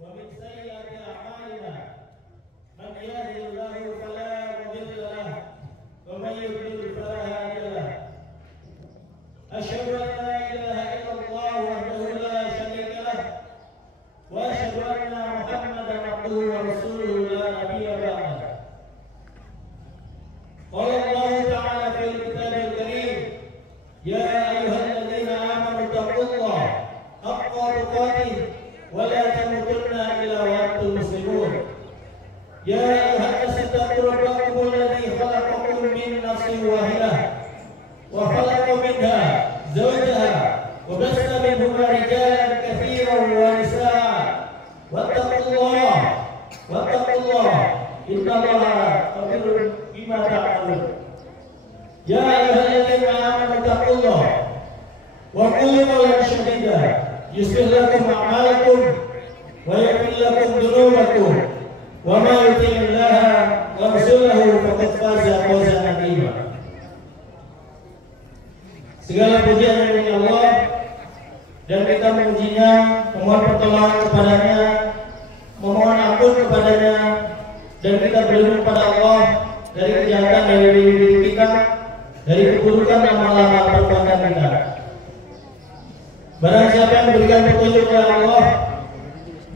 ومن سيئات أعمالنا من يهده الله فلا مضل له ومن يضلل فلا هادي له أشهد أن لا إله إلا الله وحده لا شريك له وأشهد أن محمدا عبده ورسوله لا نبي بعده قال الله تعالى في الكتاب الكريم يا أيها الذين آمنوا اتقوا الله حق تقاته ولا تموتن إلا وأنتم مسلمون يا أيها الناس اتقوا ربكم الذي خلقكم من نفس واحدة وخلق منها زوجها وبث منهما رجالا كثيرا ونساء واتقوا الله إن الله خبير بما تعملون يا أيها الذين آمنوا اتقوا الله وقولوا قولا سديدا يصلح لكم أعمالكم ويغفر لكم ذنوبكم وما يطع الله ورسوله فقد فاز فوزا عظيما. Segala pujian milik Allah dan kita memujinya, memohon pertolongan kepadanya, memohon ampun kepadanya, dan kita berlindung kepada Allah dari kejahatan dari diri kita, dari keburukan lama-lama perbuatan kita. Barang siapa yang memberikan petunjuk oleh Allah,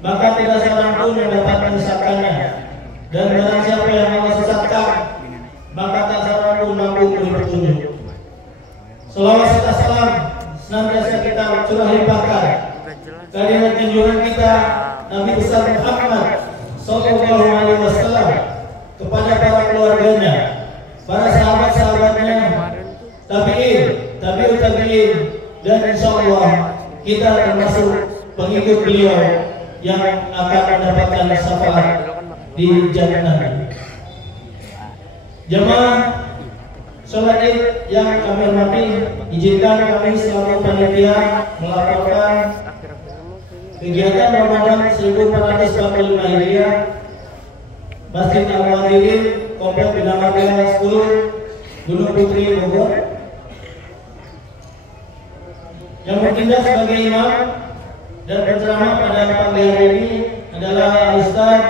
maka tidak seorang pun yang dapat menyesatkannya. Dan barang siapa yang Allah sesatkan, maka tak seorang pun mampu memberi petunjuk. Selawat serta salam senantiasa kita curah limpahkan kehadirat junjungan kita Nabi besar Muhammad Sallallahu Alaihi Wasallam kepada para keluarganya, para sahabat-sahabatnya, tabi'in, dan insya Allah kita termasuk pengikut beliau yang akan mendapatkan syafaat di jannah. Jemaah sholat Id yang kami hormati, izinkan kami selaku panitia melaporkan kegiatan Ramadan 1445 Hijriah Masjid Al-Muhajirin Komplek Bina Marga 10 Gunung Putri Bogor. Yang bertindak sebagai imam dan berceramah pada pagi hari ini adalah Ustaz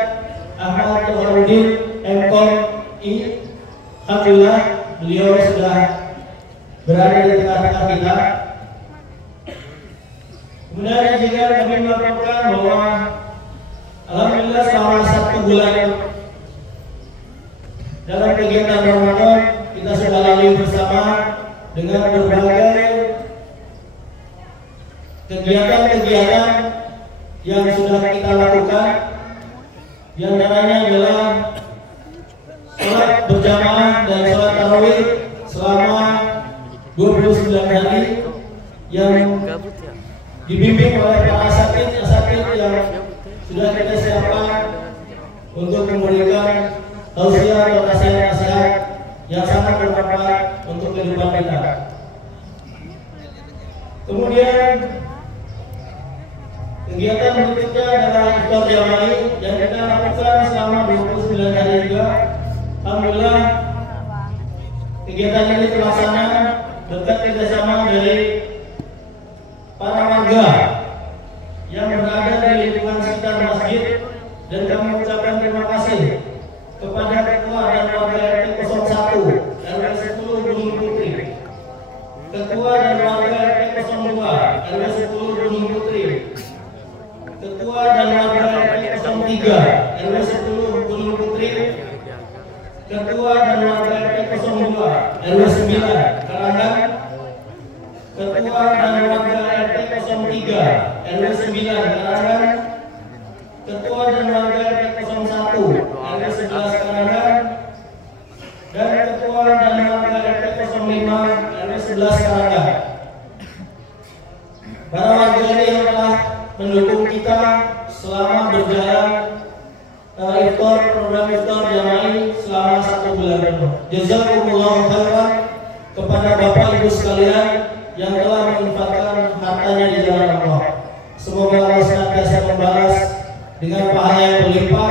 Ahmad Toharudin MKom I. Alhamdulillah beliau sudah berada di tengah-tengah kita. Kemudian juga kami melaporkan bahwa alhamdulillah selama 1 bulan dalam kegiatan Ramadan kita sudah lalui bersama dengan berbagai kegiatan-kegiatan yang sudah kita lakukan. Di antaranya adalah sholat berjamaah dan sholat tarawih selama 29 hari yang dibimbing oleh para asatid yang sudah kita siapkan untuk memberikan tausiah atau nasihat-nasihat yang sangat bermanfaat untuk kehidupan kita. Kemudian kegiatan berikutnya adalah iftar jama'i yang kita lakukan selama 29 hari juga. Alhamdulillah kegiatan ini terlaksana berkat kerjasama dari para warga yang berada di lingkungan sekitar masjid, dan kami mengucapkan terima kasih kepada ketua dan warga RT 01 RW 10 Gunung Putri, ketua dan warga RT 02 RW 10 Gunung Putri, ketua dan warga RT 03 RW 10 Gunung Putri, ketua dan warga RT 02 RW 9 Karangan, ketua dan warga RT 03 RW 9 Karangan, ketua dan warga RT 01 RW 11 Karangan, dan ketua dan warga RT 05 RW 11 Karangan. Para warga ini yang telah mendukung kita selama berjalan program iftar jama'i selama 1 bulan penuh. Jazakumullahu khairan kepada Bapak Ibu sekalian yang telah menginfakkan hartanya di jalan Allah. Semoga Allah senantiasa membalas dengan pahala yang berlimpah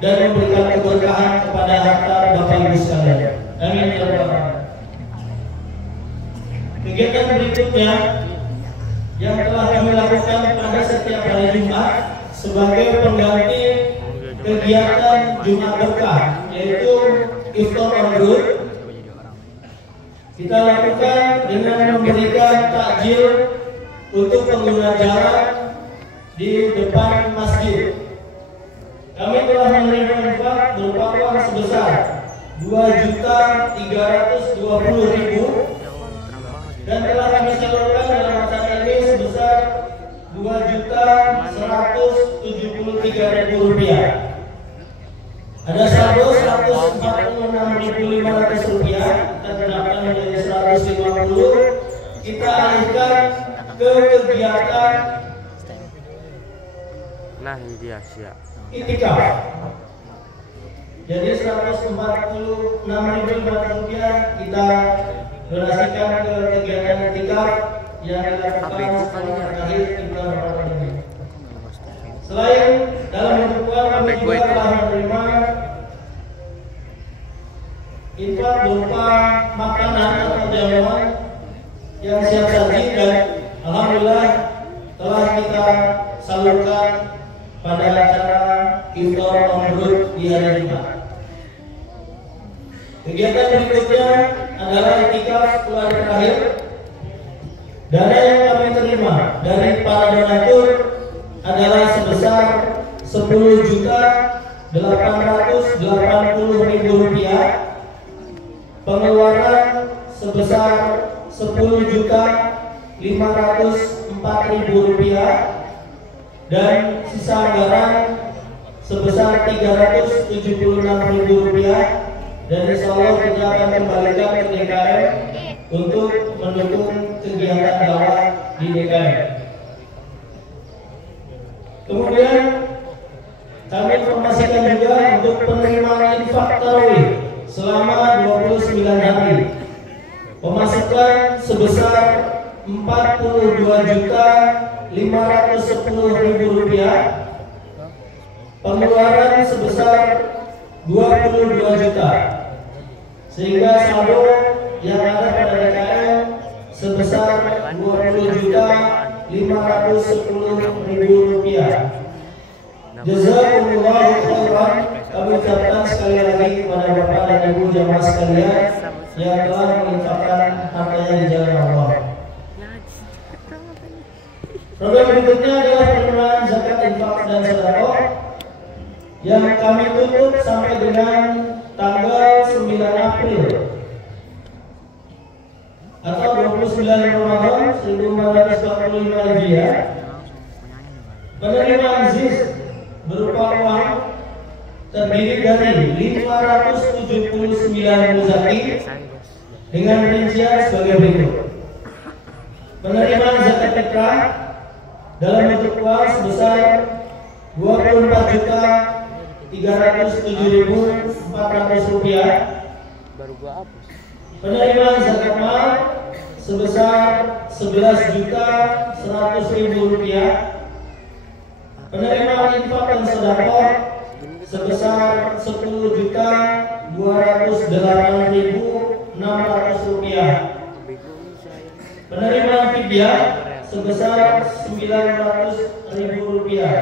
dan memberikan keberkahan kepada harta Bapak Ibu sekalian. Amin ya rabbal alamin. Kegiatan berikutnya yang telah kami lakukan pada setiap hari Jumat sebagai pengganti kegiatan Jumat Berkah, yaitu Iftar on Road. Kita lakukan dengan memberikan takjil untuk pengguna jalan di depan masjid. Kami telah menerima infak berupa uang sebesar 2.320.000 dan telah kami salurkan dalam acara ini sebesar 2.173.000 rupiah. Ada saldo 146.500 rupiah, kita gunakan menjadi 150, kita alihkan ke kegiatan ini dia siap itikaf. Jadi 146.500 rupiah kita donasikan ke kegiatan itikaf yang dilakukan setelah terakhir kita Ramadan ini. Selain dalam bentuk uang, kami juga telah menerima infak berupa makanan atau jamuan yang siap saji dan alhamdulillah telah kita salurkan pada acara Iftar on Road di hari Jumat. Kegiatan berikutnya adalah itikaf 10 hari terakhir. Dana yang kami terima dari para donatur adalah sebesar 10.880.000 rupiah, pengeluaran sebesar 10.504.000 rupiah, dan sisa anggaran sebesar 376.000 rupiah. Dan insya Allah kita akan kembalikan ke DKM untuk mendukung kegiatan dakwah di DKM. Kemudian kami informasikan juga untuk penerimaan infak tarawih selama 29 hari, pemasukan sebesar 42.510.000 rupiah, pengeluaran sebesar 22 juta, sehingga saldo yang ada pada DKM sebesar 20.510.000 rupiah. Jazakumullahu khairan. Kami ucapkan sekali lagi kepada Bapak dan Ibu jamaah sekalian yang telah menginfakkan hartanya di jalan Allah. Program berikutnya adalah penerimaan zakat, infak, dan sedekah yang kami tutup sampai dengan tanggal 9 April atau 29 Ramadan 1445 Hijriah. Penerimaan ZIS berupa uang terdiri dari 579 muzaki dengan rincian sebagai berikut. Penerimaan zakat fitrah dalam bentuk uang sebesar 24.307.400 rupiah. Penerimaan zakat mal sebesar 11.100.000 rupiah. Penerimaan infak dan sedekah sebesar 10.208.600 rupiah. Penerimaan fidyah sebesar 900.000 rupiah.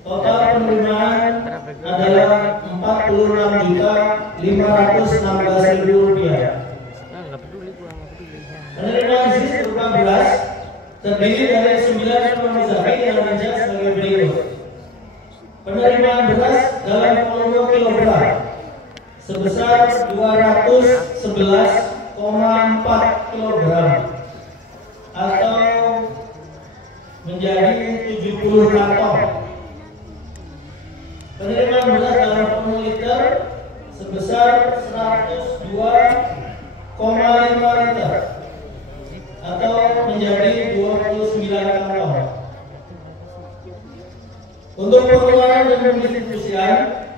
Total penerimaan adalah 46.516.000 rupiah. Penerimaan ZIS berupa beras terdiri dari 9 ton muzaki yang rincian sebagai berikut. Penerimaan beras dalam volume kilogram sebesar 211,4 kilogram atau menjadi 70 kantong. Penerimaan beras dalam volume liter sebesar 102,5 liter atau menjadi 29 kantong. Untuk pengeluaran dan pendistribusian,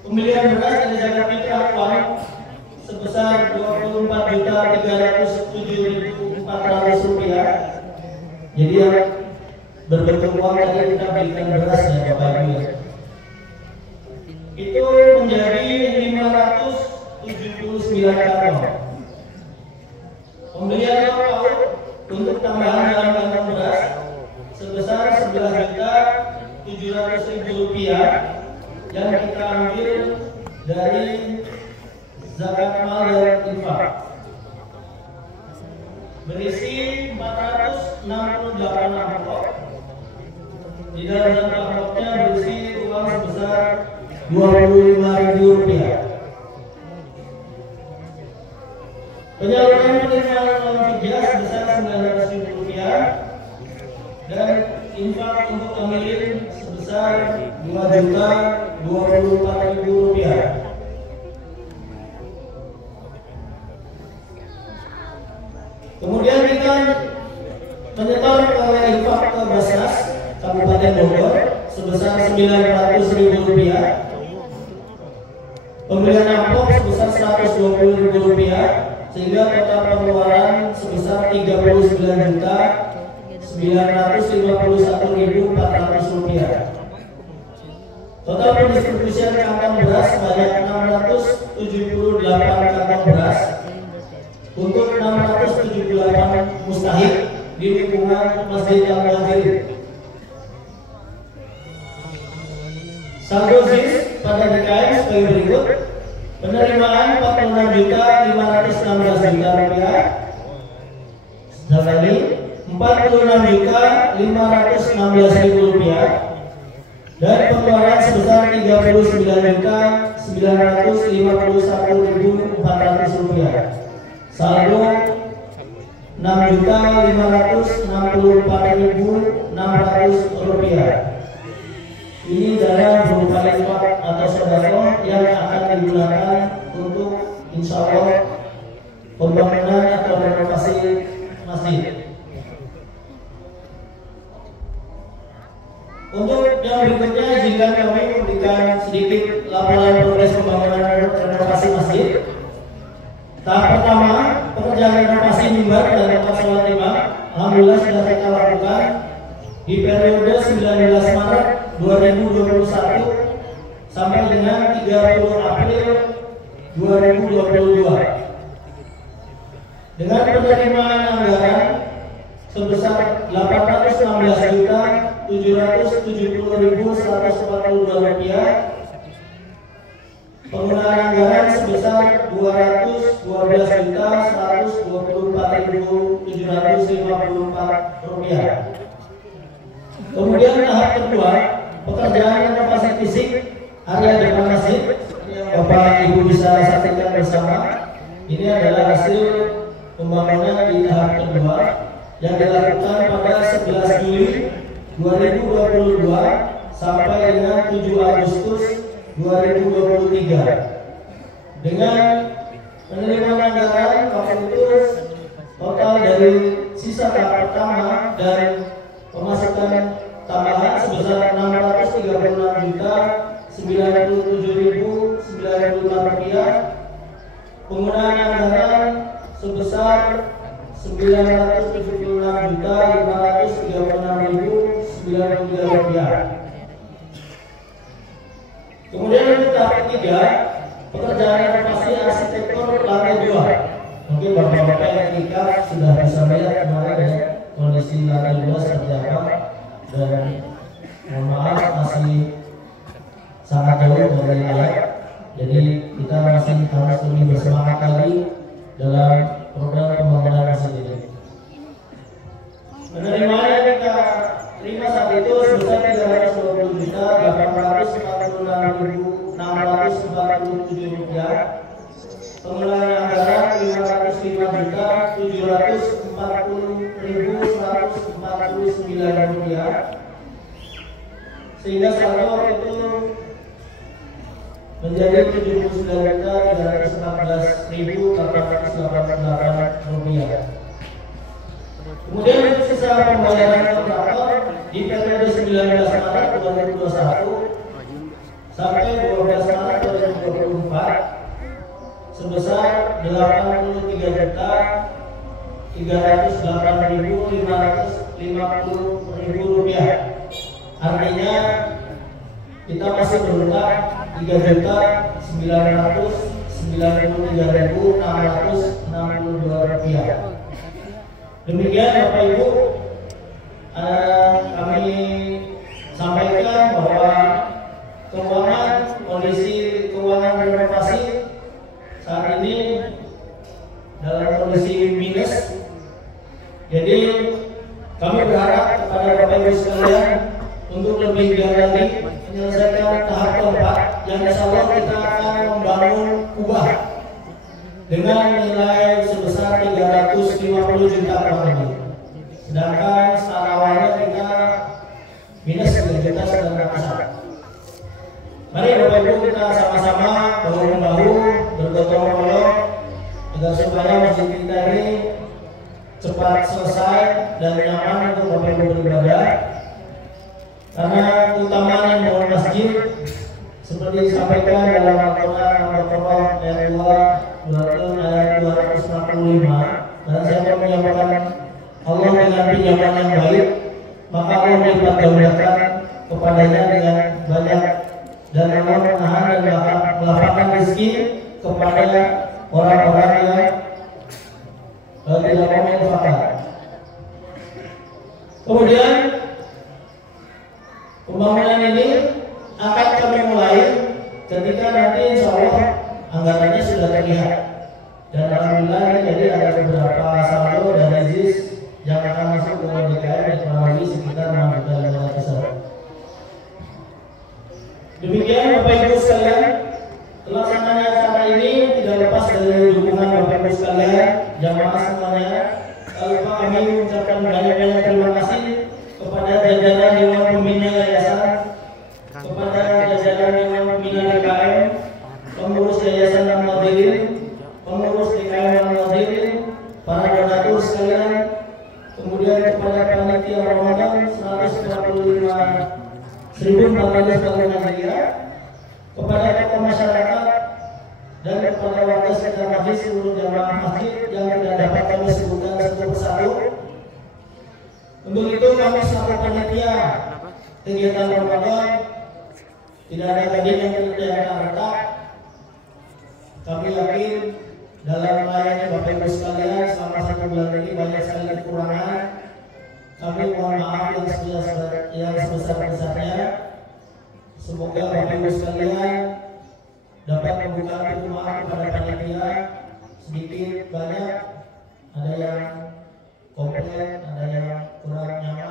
pembelian beras dari zakat fitrah uang sebesar 24.307.400 rupiah. Jadi yang berbentuk uang tadi kita belikan beras ya Bapak Ibu. Itu menjadi 579 kantong. Pembelian lauk untuk tambahan dalam kantong beras sebesar 11.000.000 zakat mal dan infak berisi 468 amplop. Di dalam amplopnya berisi uang sebesar Rp25.000. Penyaluran penerimaan uang fidyah sebesar Rp900.000 dan infak untuk amilin sebesar Rp2.024.000. Kemudian kita menyetor ke infak ke Basnas Kabupaten Bogor sebesar Rp900.000, pembelian amplop sebesar Rp120.000, sehingga total pengeluaran sebesar Rp39.951.400. Total pendistribusian kantong beras sebanyak 678 kantong beras untuk 678 mustahik di lingkungan Masjid Al-Muhajirin. Saldo ZIS pada DKM sebagai berikut: penerimaan Rp46.516.000, Zakani Rp46.516.000, dan pengeluaran sebesar Rp39.951.400. Saldo Rp6.564.600. Ini dana berupa infak atau sedekah yang akan digunakan untuk insya Allah pembangunan atau renovasi masjid. Untuk yang berikutnya, izinkan kami memberikan sedikit laporan progres pembangunan renovasi masjid. Tahap pertama, pekerjaan renovasi mimbar dan tempat sholat imam alhamdulillah sudah kita lakukan di periode 19 Maret 2021 sampai dengan 30 April 2022 dengan penerimaan anggaran sebesar Rp816.770.142, penggunaan anggaran sebesar Rp212.124.754. Kemudian tahap kedua, pekerjaan renovasi fisik area depan masjid. Bapak Ibu bisa saksikan bersama. Ini adalah hasil pembangunan di tahap kedua yang dilakukan pada 11 Juli 2022 sampai dengan 7 Agustus 2023 dengan penerimaan anggaran waktu itu total dari sisa tahap pertama dan pemasukan tambahan sebesar Rp637.095, penggunaan anggaran sebesar Rp976.536.093. Kemudian untuk tahap ketiga, pekerjaan renovasi arsitektur lantai 2. Mungkin bapak-bapak yang nikah sudah bisa melihat kemarin ya kondisi lantai 2 seperti apa, dan mohon maaf masih sangat jauh dari layak. Jadi kita masih harus lebih bersemangat lagi dalam program pembangunan masjid ini. Penerimaan yang kita terima saat itu sebesar Rp320.846.647, pengeluaran anggaran Rp505.740.149, sehingga saldo itu menjadi Rp79.314.888. Kemudian untuk sisa pembayaran kontraktor di periode 19 Maret 2021 sampai 12 Maret 2024 sebesar Rp83.308.550. Artinya kita masih berhutang Rp3.993.662. Demikian Bapak Ibu, kami sampaikan bahwa kondisi keuangan renovasi saat Bapak Ibu sekalian untuk lebih giat lagi menyelesaikan tahap keempat yang insya Allah kita akan membangun kubah dengan nilai sebesar 350 juta kurang lebih. Sedangkan secara awalnya kita minus 3 juta sedang besar. Mari Bapak Ibu kita sama-sama bahu membahu bergotong royong agar supaya masjid kita ini cepat selesai dan nyaman untuk Bapak Ibu beribadah. Karena keutamaan yang bangun masjid seperti disampaikan dalam Al-Quran ayat 245, dan siapa menyampaikan Allah dengan pinjaman yang baik, maka Allah melipat gandakan kepadanya dengan banyak, dan Allah menahan dan melapangkan rezeki kepada orang-orang yang tidak mau menginfakkan. Kemudian pembangunan ini akan kami mulai ketika nanti insya Allah anggarannya sudah terlihat, dan alhamdulillah jadi ada beberapa saldo dan rezis yang akan masuk ke DKM dan kurang lebih sekitar 6.500.000. Demikian Bapak Ibu sekalian, pelaksanaan acara ini tidak lepas dari dukungan Bapak Ibu sekalian, jamaah semuanya. Lupa kami mengucapkan banyak-banyak terima kasih kepada jajaran Dewan Pembina Yayasan, kepada jajaran Dewan Pembina DKM, pengurus Yayasan Al-Muhajirin, pengurus DKM Al-Muhajirin, para donatur sekalian, kemudian kepada panitia Ramadan 145.400 Hijriah, kepada tokoh masyarakat dan kepada warga sekitar masjid, seluruh jamaah masjid yang tidak dapat kami sebutkan satu persatu. Untuk itu kami selaku panitia kegiatan Ramadan tidak ada tadi yang tidak akan retak. Kami yakin dalam melayani Bapak Ibu sekalian selama 1 bulan ini banyak sekali kekurangan. Kami mohon maaf yang sebesar-besarnya. Semoga Bapak Ibu sekalian dapat membuka pintu maaf kepada panitia sedikit banyak, ada yang komplain, ada yang kurang nyaman.